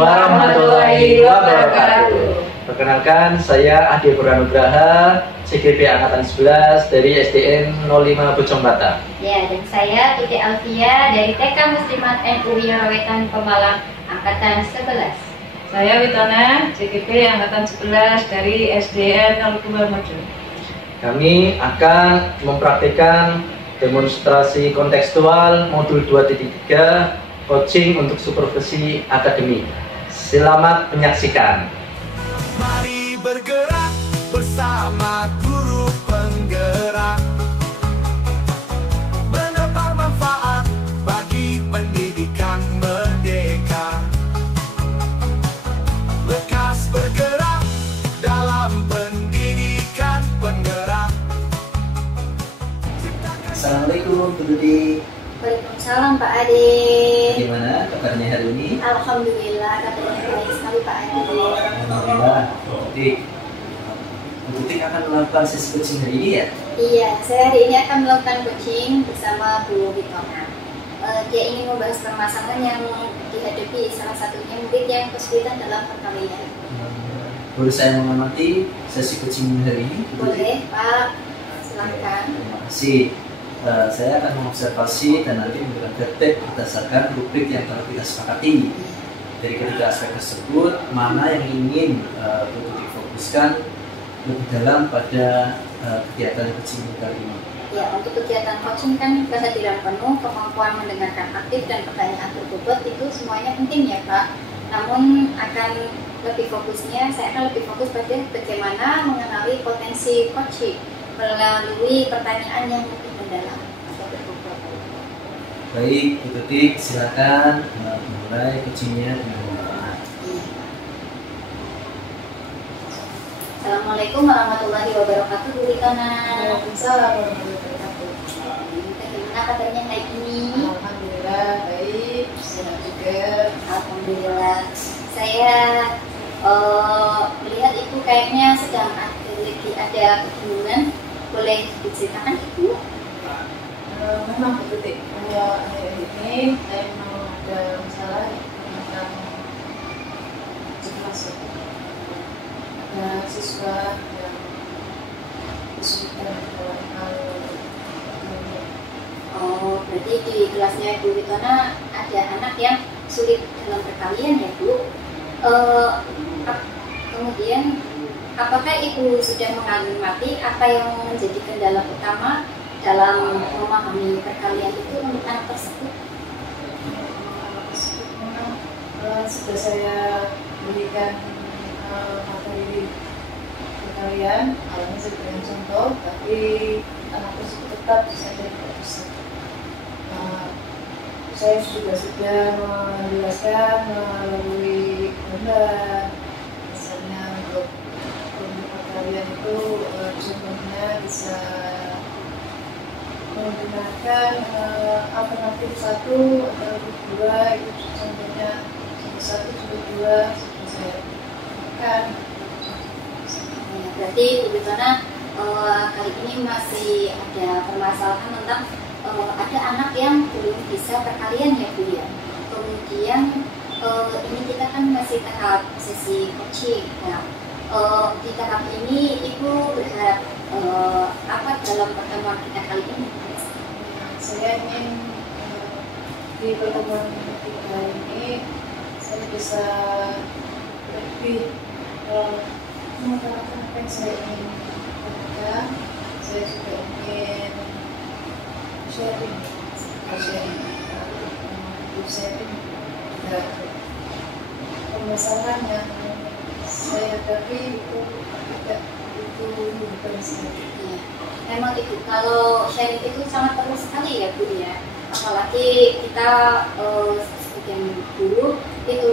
warahmatullahi wabarakatuh. Perkenalkan, saya Adi Puranugraha, CGP Angkatan 11 dari SDN 05 Bojongbata. Ya, dan saya Tuti Alfia dari TK Muslimat MUI Rawetan Pemalang Angkatan 11. Saya Witona, CGP Angkatan 11 dari SDN 02 Mojo. Kami akan mempraktikkan demonstrasi kontekstual modul 2.3 coaching untuk supervisi akademik. Selamat menyaksikan. Mari bergerak bersama guru penggerak, mendapat manfaat bagi pendidikan merdeka. Lekas bergerak dalam pendidikan penggerak. Assalamualaikum Bu Dudi. Waalaikumsalam Pak Ade. Bagaimana kabarnya hari ini? Alhamdulillah, kabarnya baik sekali Pak Ade. Alhamdulillah. Bu Dudi akan melakukan sesi coaching hari ini ya? Iya, saya hari ini akan melakukan coaching bersama Bu Witona. Dia ingin membahas permasalahan yang dihadapi salah satunya murid yang kesulitan dalam perkalian. Boleh saya mengamati sesi coaching hari ini? Bu Dudi? Boleh Pak, silakan. Terima kasih. Saya akan mengobservasi dan nanti memberikan feedback berdasarkan rubrik yang telah kita sepakati. Dari ketiga aspek tersebut, mana yang ingin untuk difokuskan lebih dalam pada kegiatan coaching kali ini? Ya, untuk kegiatan coaching kan kehadiran penuh, kemampuan mendengarkan aktif dan pertanyaan berbobot itu semuanya penting ya Pak. Namun saya akan lebih fokus pada bagaimana mengenali potensi coaching melalui pertanyaan yang lebih mendalam atau berbobot. Baik, Bu Tuti, silakan mulai coachingnya dengan berdoa. Assalamualaikum warahmatullahi wabarakatuh, Bu Witona. Waalaikumsalam warahmatullahi wabarakatuh. Bagaimana kabarnya hari ini? Alhamdulillah baik, sehat juga. Alhamdulillah. Saya melihat Ibu kayaknya sedang ada kebingungan. Boleh diceritakan Ibu? Memang betul, akhir ini saya memang ada masalah tentang kelas. Ada siswa yang kesulitan dalam hal ini. Oh, berarti di kelasnya Ibu Witona ada anak yang sulit dalam perkalian ya Bu? Kemudian apakah Ibu sudah mengamati apa yang menjadi kendala utama dalam memahami perkalian itu untuk anak tersebut? Memang sudah saya berikan materi perkalian, awalnya saya berikan contoh, tapi anak tersebut tetap saja tidak bisa. Saya juga sudah menjelaskan melalui gambar, misalnya untuk perkalian itu contohnya bisa menggunakan alternatif 1 atau 2, itu contohnya 1 sampai 2 sudah saya lakukan. Berarti Bu Witona kali ini masih ada permasalahan tentang ada anak yang belum bisa perkalian ya Bu ya. Kemudian ini kita kan masih tahap sesi coaching. Nah, di tahap ini Ibu berharap apa dalam pertemuan kita kali ini? Saya ingin di pertemuan kita ini saya bisa lebih mengutarakan apa yang saya ingin katakan. Saya juga ingin sharing dan permasalahan yang saya hadapi itu tidak itu bukan saya. Memang Ibu, kalau sharing itu sangat perlu sekali ya Bu ya. Apalagi kita sebagai guru itu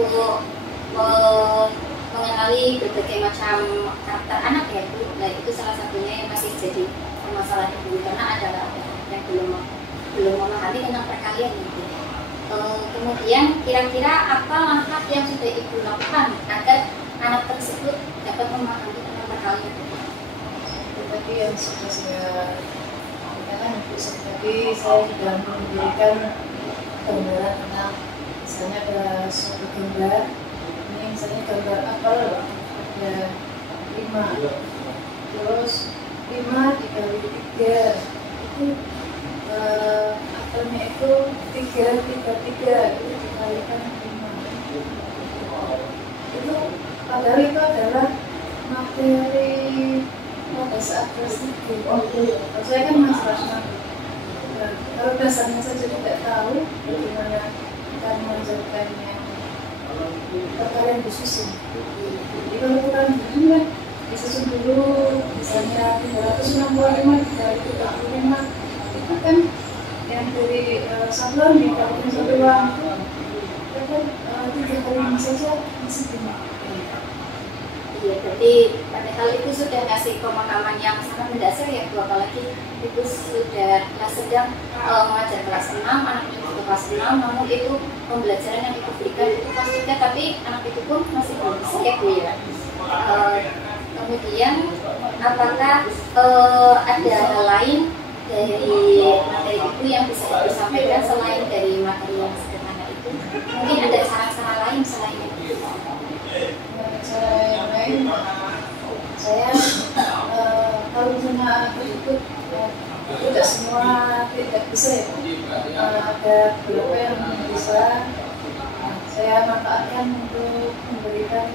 mengenali berbagai macam karakter anak ya Bu. Nah itu salah satunya yang masih jadi permasalahan Ibu karena adalah yang belum memahami tentang perkalian ya Bu. Kemudian kira-kira apa langkah yang sudah Ibu lakukan agar anak tersebut dapat memahami tentang perkalian? Tadi yang sudah saya katakan tadi saya sudah memberikan gambaran tentang misalnya ada suatu gambar terus 5 dikali 3 itu apelnya itu 3 itu dikalikan 5. Itu padahal itu adalah materi pada saat kelas 3. Saya kan masih kelas 6. Kalau dasarnya saja tidak tahu bagaimana kita mengajarkannya perkalian disusun. Jadi kalau kita begini disusun dulu, misalnya 365 dikali 35 itu kan yang dari satuan dikalikan satu uang itu kan 3 kali 5 saja masih banyak. Iya, berarti padahal itu sudah ngasih pemahaman yang sangat mendasar ya Bu, apalagi itu sudah sedang mengajar kelas 6, anak itu kelas 6, namun itu pembelajaran yang itu berikan itu kelas 3, tapi anak itu pun masih belum bisa ya Bu ya. Kemudian apakah ada hal lain dari materi itu yang bisa disampaikan selain dari materi yang sederhana itu? Mungkin ada cara-cara lain selain itu? Cara yang lain, saya kalau misalnya anak ikut tidak semua tidak bisa ya, ada beberapa yang bisa. Saya manfaatkan untuk memberikan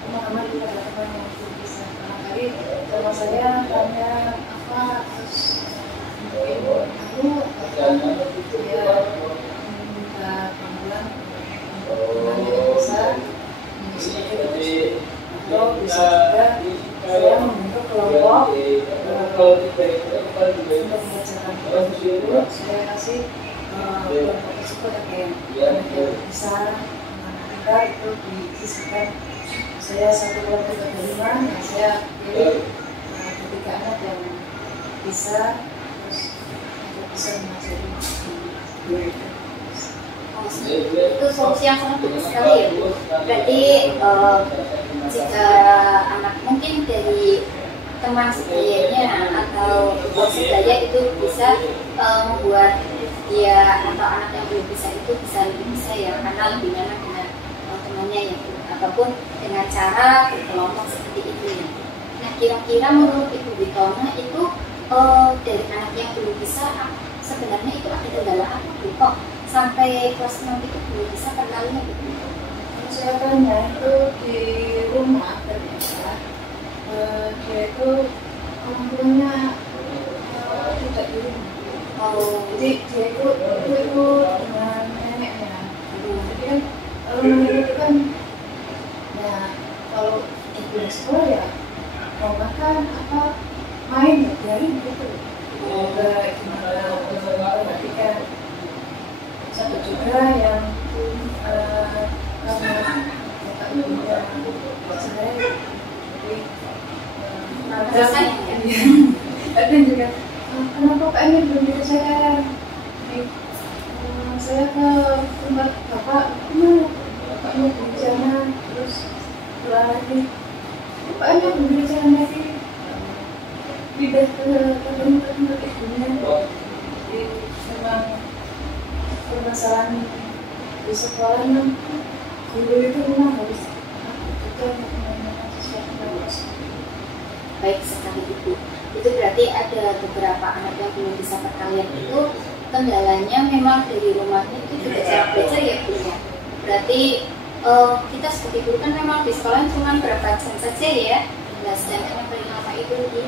pemahaman kepada teman yang belum bisa. Barangkali sama saya tanya apa terus mungkin malu atau dia minta panggilan untuk teman yang bisa. Atau bisa juga saya membentuk kelompok untuk mengajarkan kelas tersebut. Saya kasih kelompok tersebut ada yang bisa kita itu disisihkan. Saya satu kelompok ada 5, yang saya pilih 3 anak yang bisa terus bisa mengajari itu. Itu solusi yang sangat bagus sekali ya Bu. Berarti jika anak mungkin dari teman sebayanya atau sebaya itu bisa membuat dia atau anak yang belum bisa itu bisa lebih bisa ya, karena lebih nyaman dengan temannya ya Bu, ataupun dengan cara berkelompok seperti itu ya. Nah kira-kira menurut Ibu Witona itu dari anak yang belum bisa sebenarnya itu ada kendala apa Bu kok sampai kelas 6 itu belum bisa perkalian gitu? Saya tanya itu di rumah ternyata dia itu orang tuanya tidak di rumah. Jadi dia itu dengan neneknya. Jadi kan kalau nenek itu kan, ya kalau ibu sekolah ya mau makan apa main ya biarin gitu. Gimana perhatikan. Satu juga yang karena bapak ibu yang saya ada juga kenapa Pak ini belum dipercaya? Saya ke tempat bapak, bapaknya berbicara terus pulang lagi, bapaknya berbicara lagi, pindah ke tempat ibunya. Jadi memang permasalahan di sekolah yang guru itu memang harus juga menanyakan sesuatu. Baik sekali Ibu. Itu berarti ada beberapa anak yang belum bisa perkalian itu kendalanya memang dari rumahnya itu juga cara belajar ya Bu ya. Berarti kita sebagai guru kan memang di sekolah cuma berapa jam saja ya, dan yang paling lama itu di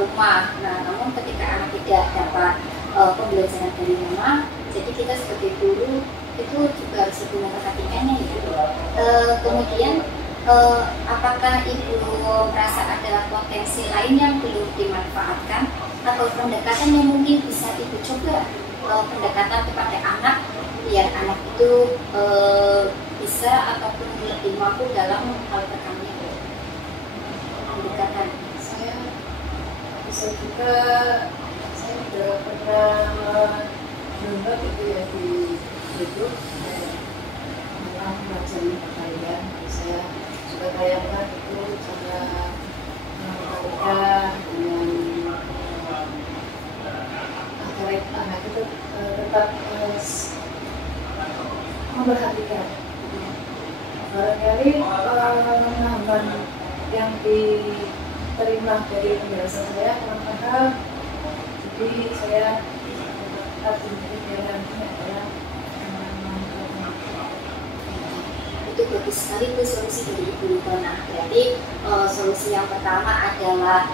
rumah. Nah namun ketika anak tidak dapat pembelajaran dari rumah, jadi kita sebagai guru itu juga harus lebih memperhatikannya ya. Kemudian apakah Ibu merasa ada potensi lain yang belum dimanfaatkan atau pendekatan yang mungkin bisa Ibu coba, pendekatan kepada anak biar anak itu bisa ataupun lebih mampu dalam hal perkalian? Pendekatan Saya bisa juga, saya sudah pernah menonton itu ya di YouTube, tentang pelajaran perkalian. Saya juga tayangkan itu cara memperhatikan dengan agar anak itu tetap memperhatikan. Barangkali menambah yang diterima dari penjelasan saya kurang paham, jadi saya tetap menjadi pilihan adalah itu bagus sekali tuh solusi dari Ibu Litona. Berarti solusi yang pertama adalah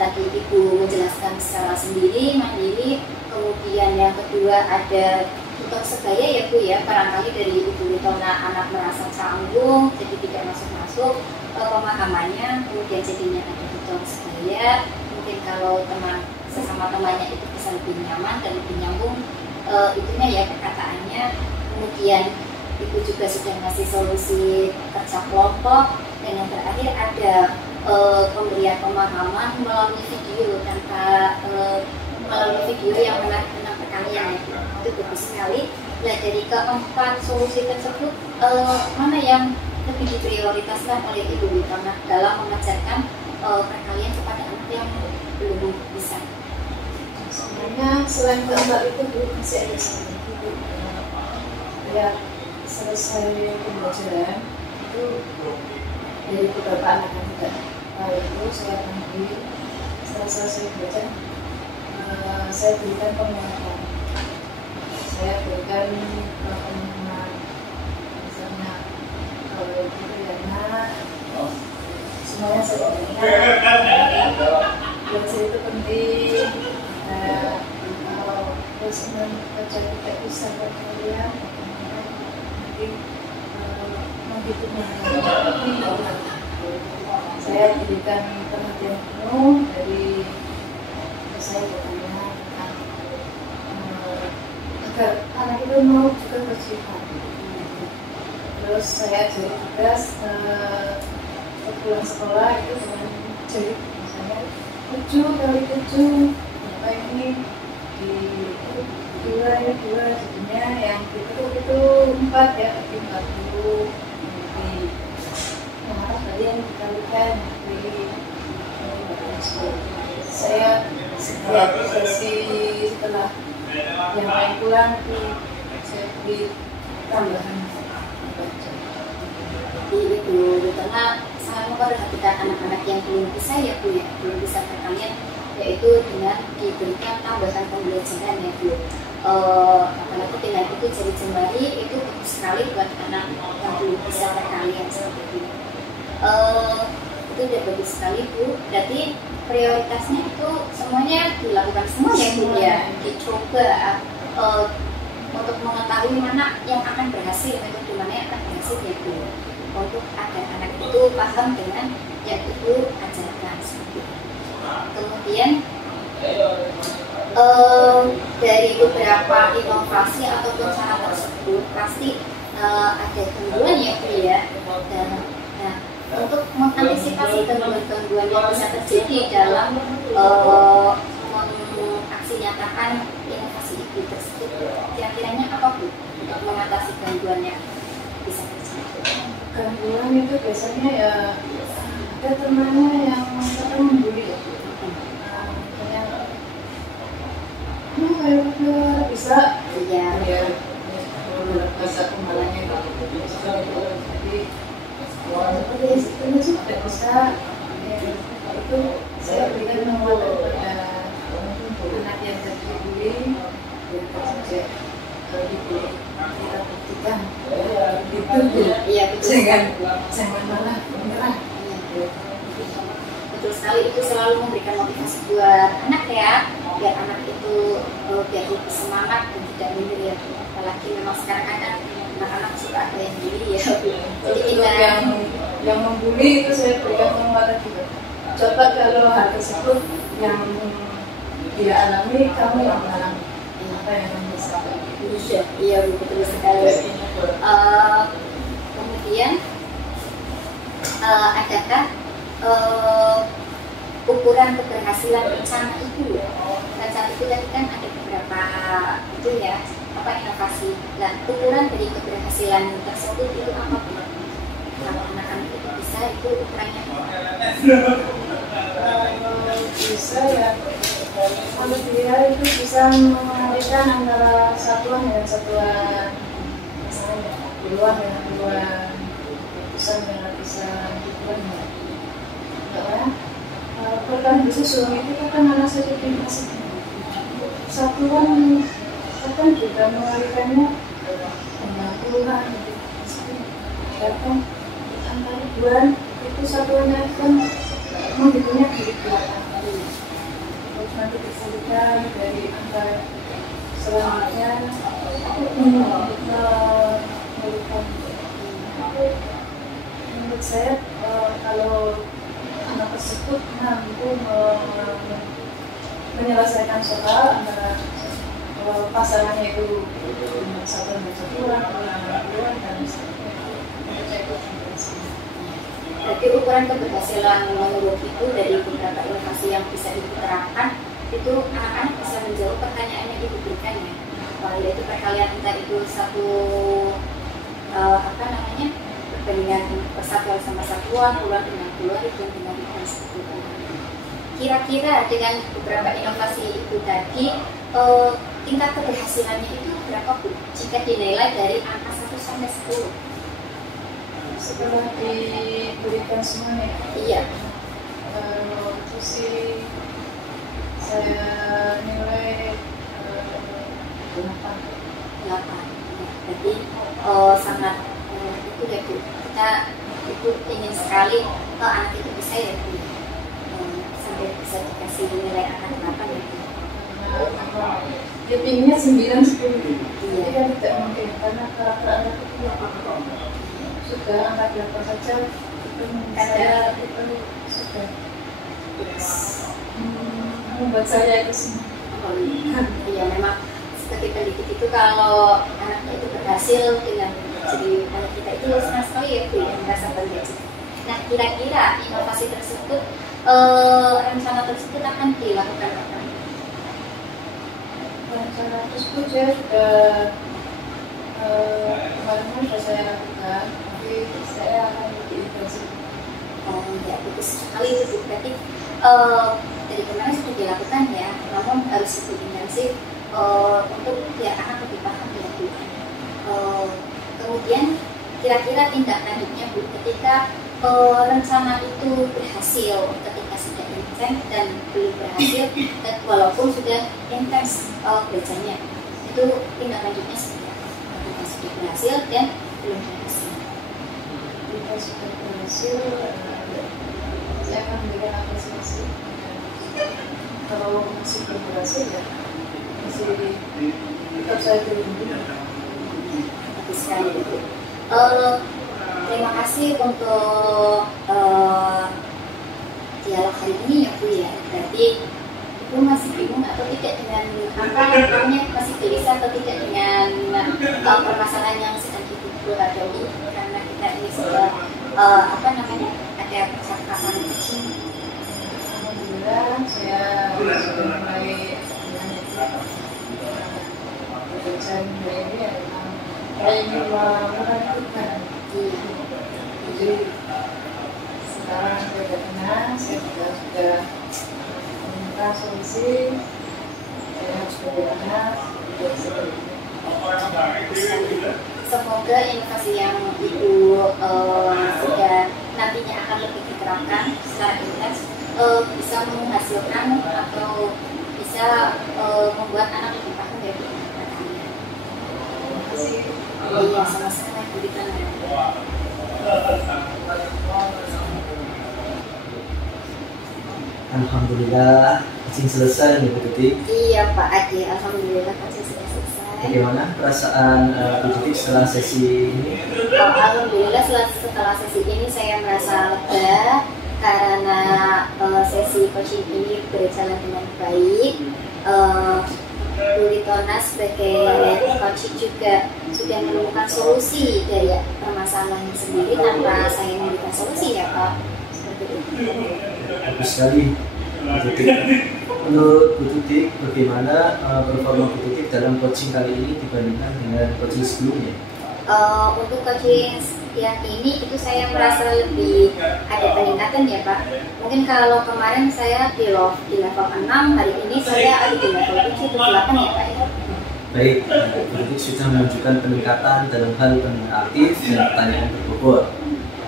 tadi Ibu menjelaskan secara sendiri, mandiri. Kemudian yang kedua ada tutor sebaya ya Bu ya, barangkali dari Ibu Litona anak merasa canggung jadi tidak masuk-masuk pemahamannya, kemudian jadinya ada tutor sebaya. Mungkin kalau teman sesama temannya itu bisa lebih nyaman dan lebih nyambung itunya ya perkataannya. Kemudian Ibu juga sudah ngasih solusi kerja kelompok, dan yang terakhir ada pemberian pemahaman melalui video tanpa melalui video yang menarik tentang perkalian. Itu bagus sekali. Nah, dari keempat solusi tersebut mana yang lebih diprioritaskan oleh Ibu Litona dalam mengajarkan perkalian kepada anak yang belum bisa? Sebenarnya selain keempat itu Bu, masih ada satu Bu, ya selesai pembelajaran itu dari beberapa anak yang tidak tahu itu saya panggil. Setelah selesai belajar saya berikan pengetahuan, saya berikan pemahaman, misalnya kalau itu ya nak semuanya saya berikan. Belajar itu penting, kalau terus kerja tidak bisa berkalian nanti menghitungnya. Saya berikan perhatian penuh dari saya bertanya tentang agar anak itu mau juga bersifat. Terus saya ajari juga pulang sekolah itu dengan jari, misalnya 7 kali 7 apa ini di 2 ini 2 jadinya yang itu 4 ya, tapi 40 nah tadi yang dikalikan saya setiap sesi setelah yang lain pulang itu saya beri tambahan. Jadi Ibu Litona sangat memperhatikan anak-anak yang belum bisa ya Bu ya, belum bisa perkalian, yaitu dengan diberikan tambahan pembelajaran ya Bu. Apalagi dengan itu jari jemari itu bagus sekali buat anak yang belum bisa perkalian seperti itu. Itu udah bagus sekali Bu. Berarti prioritasnya itu semuanya dilakukan semua ya Bu ya, dicoba untuk mengetahui mana yang akan berhasil, metode mana yang akan berhasil ya Bu, untuk agar anak itu paham dengan yang Ibu ajarkan seperti itu. Kemudian dari beberapa inovasi ataupun cara tersebut pasti ada gangguan ya Bu ya. Dan untuk mengantisipasi gangguan-gangguan yang bisa terjadi dalam mengaksinyatakan inovasi Ibu tersebut, kira-kiranya apa Bu untuk mengatasi gangguan yang bisa terjadi? Gangguan itu biasanya ya ada temannya yang sering membuli ya. Kayak bisa Iya. bahasa kemalannya jadi seperti itu sudah bisa itu saya berikan penguatan kepada anak yang dibully dan terjadi dibully kita buktikan itu Iya betul. jangan malah menyerah. Betul sekali, itu selalu memberikan motivasi buat anak ya, biar anak itu biar lebih semangat dan tidak minder ya. Apalagi memang sekarang kan anak-anak suka ada yang bully ya. Jadi kita yang membuli itu saya berikan penguatan juga. Coba kalau hal tersebut yang dia alami, kamu yang mengalami apa yang kamu bisa. Iya betul sekali. Kemudian adakah ukuran keberhasilan rencana itu? Rencana itu tadi kan ada beberapa itu ya, apa inovasi. Nah, ukuran dari keberhasilan tersebut itu apa? Kalau anak-anak itu bisa, itu ukurannya apa? Bisa ya. Kalau dia itu bisa mengalihkan antara satuan dengan satuan, misalnya duluan dengan duluan, lapisan dengan lapisan, duluan ya. bertahan bisa suami itu kan anak saja masih satuan akan juga mengalirkannya pengaturan kan antara ribuan itu satuannya kan menghitungnya di belakang terus nanti disebutkan dari angka selanjutnya untuk melakukan menurut saya kalau anak tersebut mampu menyelesaikan soal antara pasangannya itu satuan dan berarti ukuran keberhasilan menurut itu dari beberapa inovasi yang bisa diterapkan itu anak-anak bisa menjawab pertanyaan yang diberikan ya, yaitu perkalian entah itu satu perbandingan persatuan sama satuan, puluhan dengan puluhan, hitung dengan hitungan seperti itu. Kira-kira dengan beberapa inovasi itu tadi tingkat keberhasilannya itu berapa Bu? Jika dinilai dari angka 1 sampai 10. Setelah diberikan semuanya. Iya. Itu sih saya nilai 8. Ya, berarti sangat itu ya Bu. Kita itu ingin sekali anak itu bisa ya Bu. Sampai bisa dikasih nilai angka 8 ya Bu. Dia pinginnya 9, 10. Iya. Jadi kan tidak mungkin karena karakter anak itu sudah angka 8 saja itu saya itu sudah membuat saya itu semua. Iya, memang seperti pendidik itu kalau anaknya itu berhasil dengan jadi anak kita itu senang sekali ya Bu, yang merasa bangga. Nah, kira-kira inovasi tersebut rencana tersebut akan dilakukan kapan? Rencana tersebut saya sudah kemarin sudah saya lakukan, tapi saya akan lebih intensif. Oh ya, bagus sekali itu. Berarti dari kemarin sudah dilakukan ya, namun harus lebih intensif untuk biar anak lebih paham ya Bu. Kemudian kira-kira tindak lanjutnya Bu, ketika rencana itu berhasil, ketika sudah intens dan belum berhasil, dan walaupun sudah intens belajarnya, itu tindak lanjutnya seperti apa? Ketika sudah berhasil dan belum berhasil. Jika sudah berhasil, saya akan memberikan apresiasi. Kalau masih belum berhasil ya masih tetap saya terlindungi. Bagus sekali Bu. Terima kasih untuk dialog hari ini ya Bu ya. Berarti Ibu masih bingung atau tidak dengan angka-angkanya, masih gelisah atau tidak dengan permasalahan yang sedang Ibu hadapi, karena kita ini sudah ada percakapan kecil. Alhamdulillah saya sudah mulai pekerjaan ini adalah ingin menentukan. Jadi sekarang saya tenang, saya sudah meminta solusi, saya harus berbenah, Semoga inovasi yang Ibu sudah nantinya akan lebih diterapkan secara intens bisa menghasilkan atau bisa membuat anak lebih paham dari pertanian. Terima kasih. Iya, sama-sama Bu Rita. Alhamdulillah, izin selesai nih Bu Tuti. Iya Pak Ade, alhamdulillah kajian sudah selesai. Bagaimana perasaan Bu Tuti setelah sesi ini? Alhamdulillah setelah sesi ini saya merasa lega karena sesi coaching ini berjalan dengan baik. Bu Ritona sebagai coach juga sudah menemukan solusi dari permasalahan sendiri tanpa saya memberikan solusi ya Pak. Seperti itu. Bagus sekali Bu Tuti. Menurut Bu Tuti, bagaimana performa Bu Tuti dalam coaching kali ini dibandingkan dengan coaching sebelumnya? Untuk coaching yang ini itu saya merasa lebih ada peningkatan ya Pak. Mungkin kalau kemarin saya di level 6, hari ini saya ada di level 7 atau 8 ya Pak ya. Baik, Bu Tuti sudah menunjukkan peningkatan dalam hal pendengar aktif dan pertanyaan berbobot.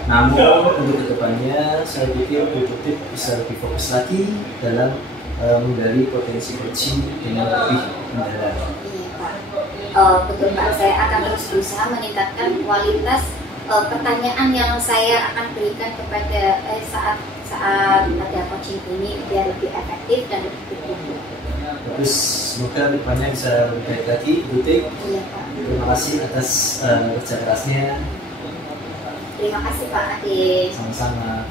Namun untuk kedepannya saya pikir Butik bisa lebih fokus lagi dalam menggali potensi coaching dengan lebih mendalam. Iya Pak, betul Pak. Saya akan terus berusaha meningkatkan kualitas pertanyaan yang saya akan berikan kepada saat ada coaching ini biar lebih efektif dan lebih berguna. Terus semoga kedepannya bisa lebih baik lagi Butik. Iya Pak. Terima kasih atas kerja kerasnya. Terima kasih Pak Ade. Sama-sama.